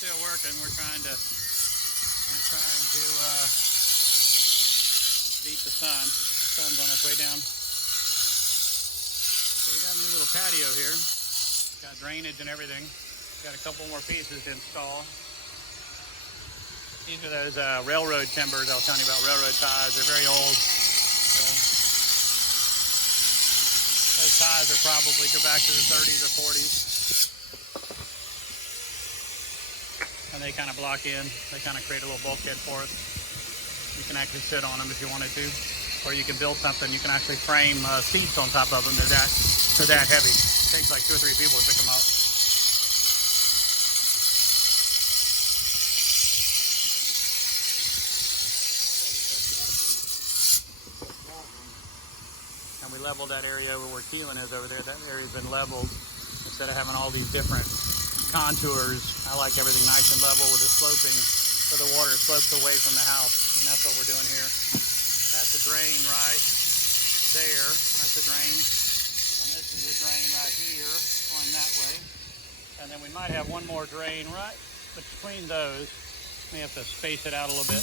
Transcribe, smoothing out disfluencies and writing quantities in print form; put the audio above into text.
still working. We're trying to beat the sun. The sun's on its way down. So we got a new little patio here. Got drainage and everything. Got a couple more pieces to install. These are those railroad timbers I was telling you about, railroad ties. They're very old. So those ties are probably go back to the 30s or 40s. And they kind of block in. They kind of create a little bulkhead for us. You can actually sit on them if you wanted to. Or you can build something. You can actually frame seats on top of them. They're that heavy. It takes like 2 or 3 people to pick them up. And we leveled that area where Keelan is over there. That area's been leveled. Instead of having all these different contours, I like everything nice and level with it sloping, so the water slopes away from the house. And that's what we're doing here. That's a drain right there. That's a drain. And this is a drain right here, going that way. And then we might have one more drain right between those. May have to space it out a little bit.